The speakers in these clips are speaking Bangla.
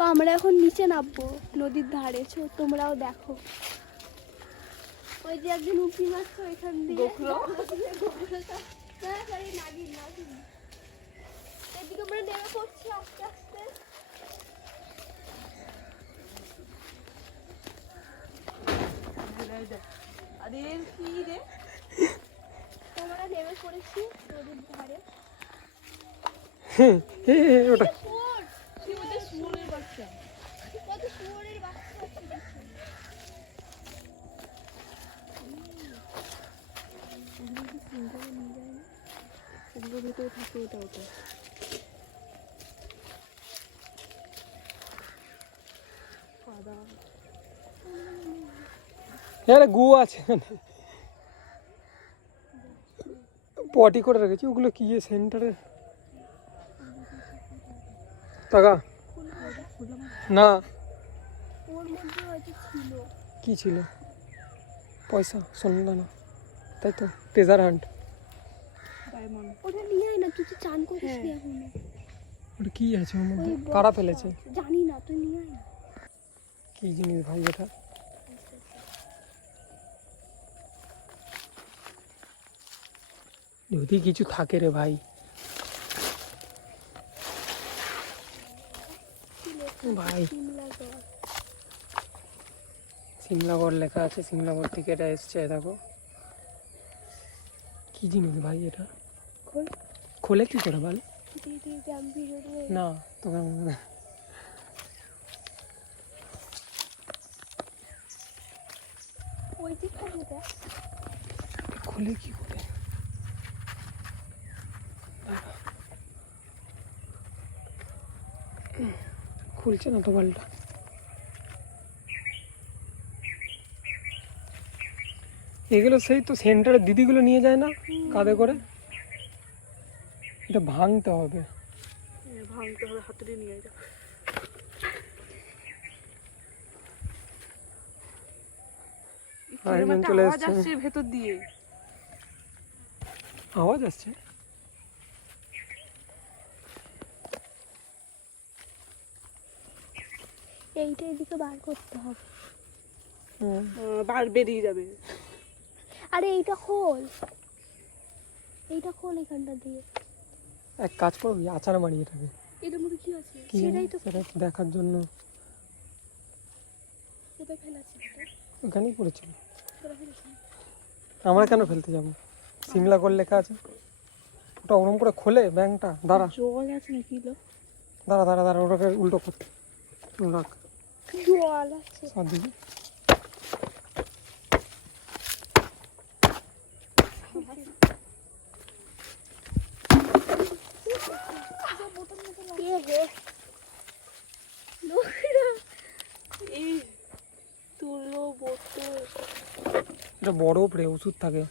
তো আমরা এখন নিচে নামবো নদীর ধারে, তোমরাও দেখো। ওই যে একজন উঁকি মারছে ওইখান দিয়ে, এদিকে আমরা নেমে পড়ছি আস্তে আস্তে। তোমরা নেমে পড়েছি নদীর ধারে। ওটা শুয়োরের বাচ্চা, কত শুয়োরের বাচ্চা আছে দেখো। ওগুলোর ভিতরে থাকে ওটা ওটা। হ্যাঁ গু আছে পটি করে রেখেছি। ওগুলো কি সেন্টারে টাকা না, ওর মধ্যে হয়তো ছিল। কি ছিল? পয়সা, সোনা না, তাই তো ট্রেজার হান্ট। ওটা নিয়ে আয় না, তুই তো চান করিস নি এখনো। ওটা কি আছে ওর মধ্যে? কারা ফেলেছে জানি না, তুই নিয়ে আয় না। কি জিনিস ভাই এটা? যদি কিছু থাকে রে ভাই। ভাই সিমলাগড় লেখা আছে, সিমলাগড় থেকে এটা এসছে। দেখো কি জিনিস ভাই এটা? খোলে কি করে বল? না তোকে খুলে কি করে? খুলছে না তো বালটা। এগুলো সেই তো সেন্টারের দিদিগুলো নিয়ে যায় না কাঁধে করে? এটা ভাঙতে হবে, হাতুড়ি নিয়ে যা। চলে এসছে, ভেতর দিয়ে আওয়াজ আসছে। এইটা এদিকে বার করতে হবে, বার বেরিয়ে যাবে। আরে এইটা খোল, এইটা খোল এখানটা দিয়ে। এক কাজ করো, আচার মারিয়ে থাকে। এটার মধ্যে কি আছে? কি সেটা দেখার জন্য এটা ফেলাছে, ওখানেই পড়েছিল। আমরা কেন ফেলতে যাবো? সিমলা গোল লেখা আছে, ওটা ওরম করে খোলে ব্যাংকটা। দাঁড়া জল আছে নাকি? দাঁড়া দাঁড়া দাঁড়া, ওটাকে উল্টো করতে রাখ। জল আছে সব দিকে। এটা বরফ রে, ওষুধ থাকে।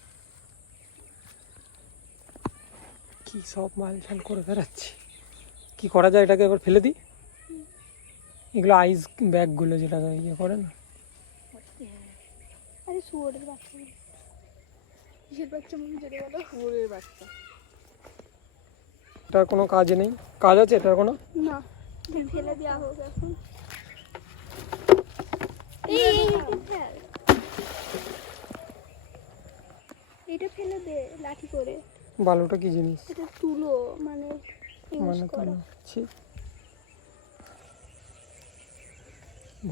কি সব মাল ঝাল করে বেড়াচ্ছি। কি করা যায় এটাকে? এবার ফেলে দিই। এগুলো আইস ব্যাগগুলো যেটা ইয়ে করে না। আরে শুয়োরের বাচ্চা, কিসের বাচ্চা মনে যেতে বলো? শুয়োরের বাচ্চা। এটার কোনো কাজ নেই? কাজ আছে এটার কোনো? না, ফেলে দেওয়া হোক এখন। এটা ফেলে দে লাঠি করে। বালুটা কি জিনিস? এটা তুলো, মানে ইউজ করো। ছি,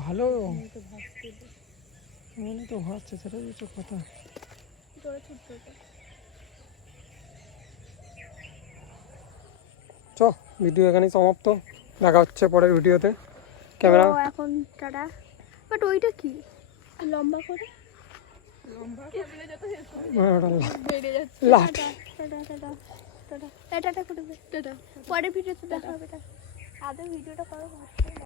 ভালো মনে তো ভাসছে, সেটা হচ্ছে কথা। চ ভিডিও এখানেই সমাপ্ত, দেখা হচ্ছে পরের ভিডিওতে। ক্যামেরা এখন টাটা। বাট ওইটা কি লম্বা করে? লাঠি। Tata tata tata. পরের ভিডিওতে দেখা হবে। আদৌ ভিডিওটা করো।